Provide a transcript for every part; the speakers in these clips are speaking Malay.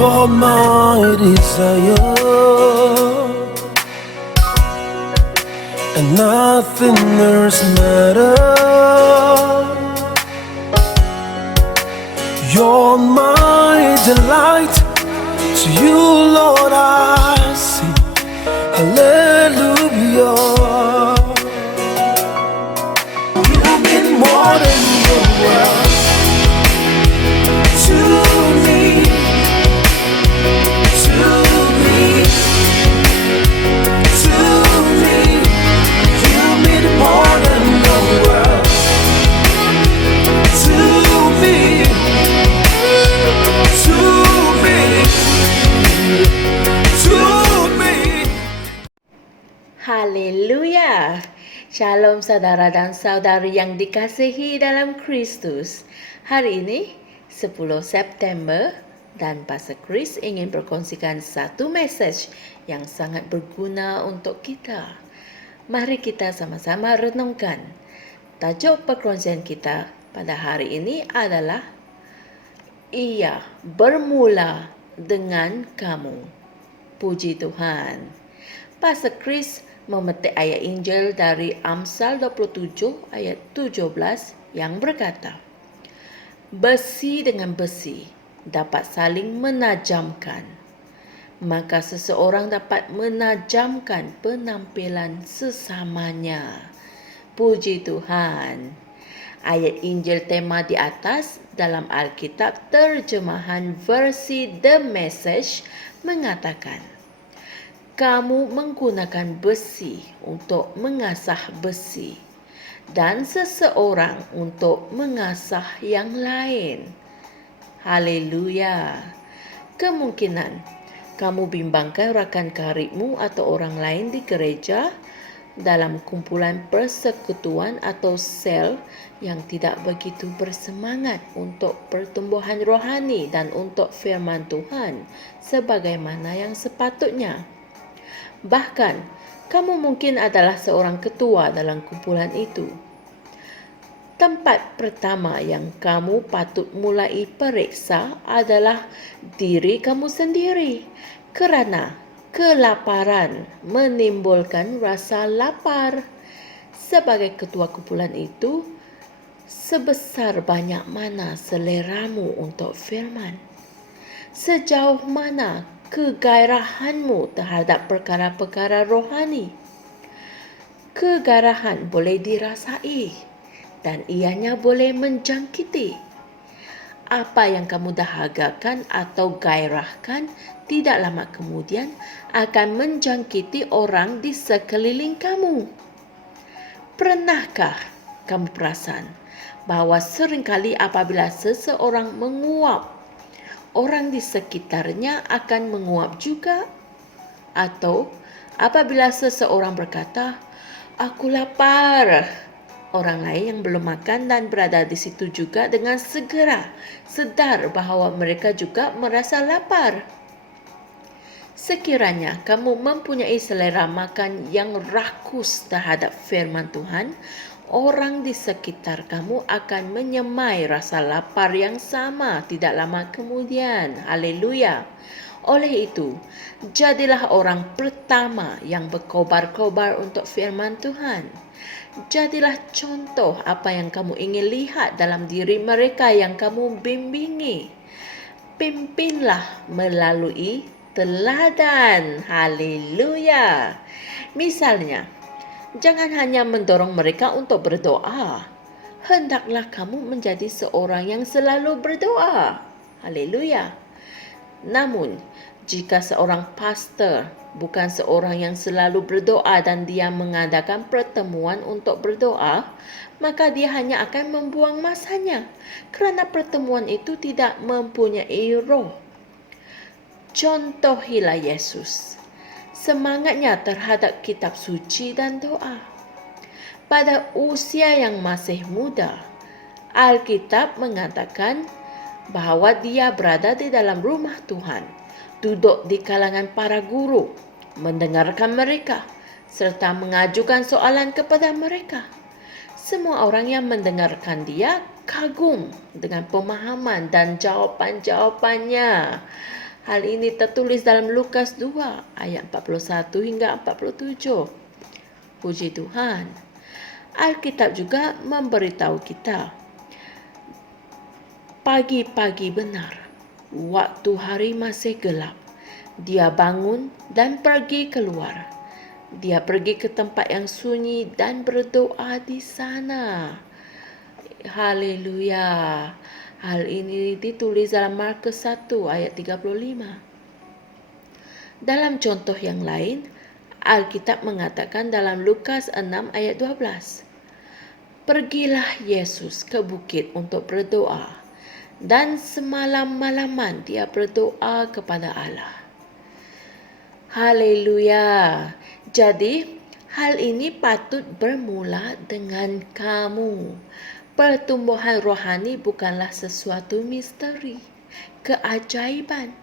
You're my desire, and nothing else matters. You're my delight, to you, Lord, I sing hallelujah. You mean more than the world to me, to me, to me. You mean more than the world to me, to me, to me. Haleluya. Shalom saudara dan saudari yang dikasihi dalam Kristus. Hari ini 10 September dan Pastor Chris ingin berkongsikan satu message yang sangat berguna untuk kita. Mari kita sama-sama renungkan. Tajuk perkongsian kita pada hari ini adalah Ia bermula dengan kamu. Puji Tuhan. Pastor Chris memetik ayat Injil dari Amsal 27 ayat 17 yang berkata, besi dengan besi dapat saling menajamkan, maka seseorang dapat menajamkan penampilan sesamanya. Puji Tuhan. Ayat Injil tema di atas dalam Alkitab terjemahan versi The Message mengatakan, kamu menggunakan besi untuk mengasah besi dan seseorang untuk mengasah yang lain. Haleluya. Kemungkinan kamu bimbangkan rakan karibmu atau orang lain di gereja dalam kumpulan persekutuan atau sel yang tidak begitu bersemangat untuk pertumbuhan rohani dan untuk firman Tuhan sebagaimana yang sepatutnya. Bahkan, kamu mungkin adalah seorang ketua dalam kumpulan itu. Tempat pertama yang kamu patut mulai periksa adalah diri kamu sendiri, kerana kelaparan menimbulkan rasa lapar. Sebagai ketua kumpulan itu, sebesar banyak mana seleramu untuk firman? Sejauh mana kegairahanmu terhadap perkara-perkara rohani? Kegairahan boleh dirasai dan ianya boleh menjangkiti. Apa yang kamu dahagakan atau gairahkan tidak lama kemudian akan menjangkiti orang di sekeliling kamu. Pernahkah kamu perasan bahawa seringkali apabila seseorang menguap, orang di sekitarnya akan menguap juga? Atau apabila seseorang berkata, aku lapar, orang lain yang belum makan dan berada di situ juga dengan segera sedar bahawa mereka juga merasa lapar. Sekiranya kamu mempunyai selera makan yang rakus terhadap firman Tuhan, orang di sekitar kamu akan menyemai rasa lapar yang sama tidak lama kemudian. Haleluya. Oleh itu, jadilah orang pertama yang berkobar-kobar untuk firman Tuhan. Jadilah contoh apa yang kamu ingin lihat dalam diri mereka yang kamu bimbingi. Pimpinlah melalui teladan. Haleluya. Misalnya, jangan hanya mendorong mereka untuk berdoa. Hendaklah kamu menjadi seorang yang selalu berdoa. Haleluya. Namun, jika seorang pastor bukan seorang yang selalu berdoa dan dia mengadakan pertemuan untuk berdoa, maka dia hanya akan membuang masanya kerana pertemuan itu tidak mempunyai roh. Contohilah Yesus. Semangatnya terhadap kitab suci dan doa. Pada usia yang masih muda, Alkitab mengatakan bahawa dia berada di dalam rumah Tuhan, duduk di kalangan para guru, mendengarkan mereka, serta mengajukan soalan kepada mereka. Semua orang yang mendengarkan dia kagum dengan pemahaman dan jawapan-jawapannya. Hal ini tertulis dalam Lukas 2 ayat 41 hingga 47. Puji Tuhan. Alkitab juga memberitahu kita, pagi-pagi benar, waktu hari masih gelap, dia bangun dan pergi keluar. Dia pergi ke tempat yang sunyi dan berdoa di sana. Haleluya. Hal ini ditulis dalam Markus 1 ayat 35. Dalam contoh yang lain, Alkitab mengatakan dalam Lukas 6 ayat 12. Pergilah Yesus ke bukit untuk berdoa, dan semalam-malaman dia berdoa kepada Allah. Haleluya. Jadi, hal ini patut bermula dengan kamu. Pertumbuhan rohani bukanlah sesuatu misteri, keajaiban,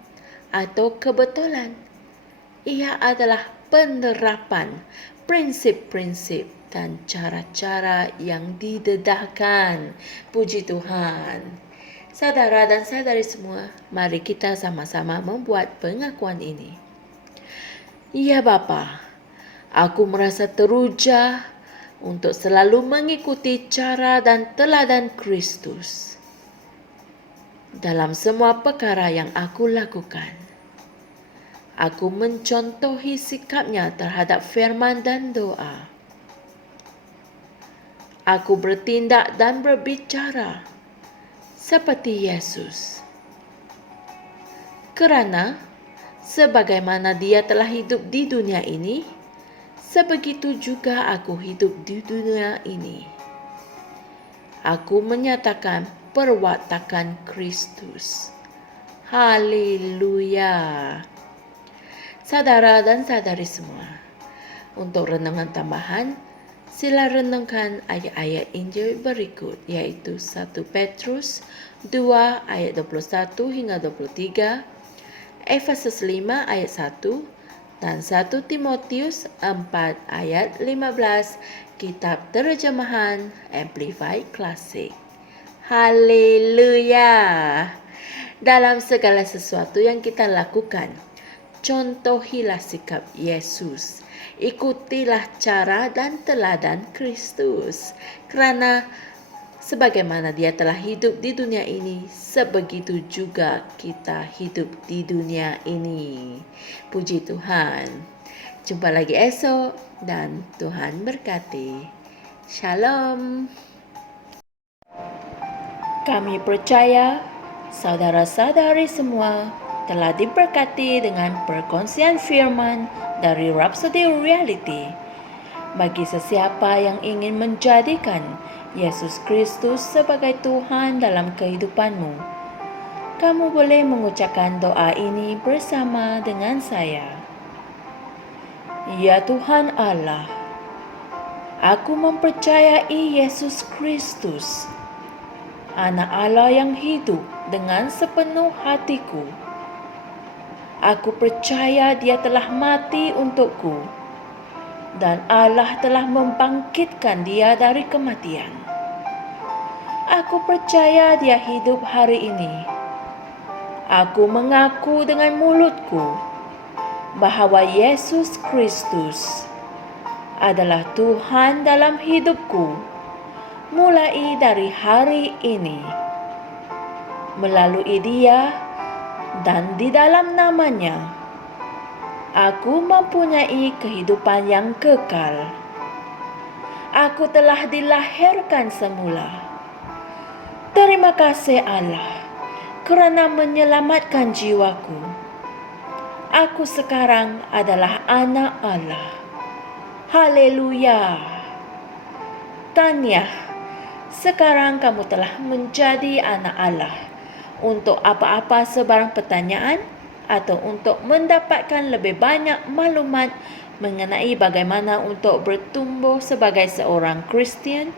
atau kebetulan. Ia adalah penerapan prinsip-prinsip dan cara-cara yang didedahkan. Puji Tuhan. Saudara dan saudari semua, mari kita sama-sama membuat pengakuan ini. Ya Bapa, aku merasa teruja untuk selalu mengikuti cara dan teladan Kristus dalam semua perkara yang aku lakukan. Aku mencontohi sikapnya terhadap firman dan doa. Aku bertindak dan berbicara seperti Yesus. Kerana sebagaimana dia telah hidup di dunia ini, sebegitu juga aku hidup di dunia ini. Aku menyatakan perwatakan Kristus. Haleluya. Saudara dan saudari semua, untuk renungan tambahan, sila renungkan ayat-ayat Injil berikut, yaitu 1 Petrus 2 ayat 21 hingga 23, Efesus 5 ayat 1, dan 1 Timotius 4 ayat 15, Kitab Terjemahan Amplified Classic. Haleluya. Dalam segala sesuatu yang kita lakukan, contohilah sikap Yesus. Ikutilah cara dan teladan Kristus. Kerana sebagaimana dia telah hidup di dunia ini, sebegitu juga kita hidup di dunia ini. Puji Tuhan. Jumpa lagi esok dan Tuhan berkati. Shalom. Kami percaya saudara-saudari semua telah diberkati dengan perkongsian firman dari Rhapsody Reality. Bagi sesiapa yang ingin menjadikan Yesus Kristus sebagai Tuhan dalam kehidupanmu, kamu boleh mengucapkan doa ini bersama dengan saya. Ya Tuhan Allah, aku mempercayai Yesus Kristus, Anak Allah yang hidup dengan sepenuh hatiku. Aku percaya dia telah mati untukku dan Allah telah membangkitkan dia dari kematian. Aku percaya dia hidup hari ini. Aku mengaku dengan mulutku bahawa Yesus Kristus adalah Tuhan dalam hidupku mulai dari hari ini. Melalui dia dan di dalam namanya, aku mempunyai kehidupan yang kekal. Aku telah dilahirkan semula. Terima kasih Allah kerana menyelamatkan jiwaku. Aku sekarang adalah anak Allah. Haleluya. Tahniah. Sekarang kamu telah menjadi anak Allah. Untuk apa-apa sebarang pertanyaan atau untuk mendapatkan lebih banyak maklumat mengenai bagaimana untuk bertumbuh sebagai seorang Kristian,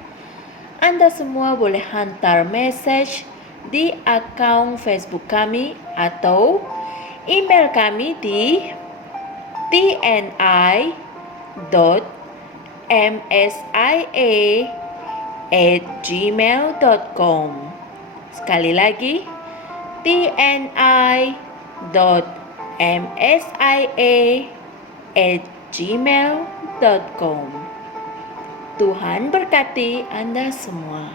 anda semua boleh hantar mesej di akaun Facebook kami atau email kami di tni.msia@gmail.com. Sekali lagi, tni www.msia@gmail.com. Tuhan berkati Anda semua.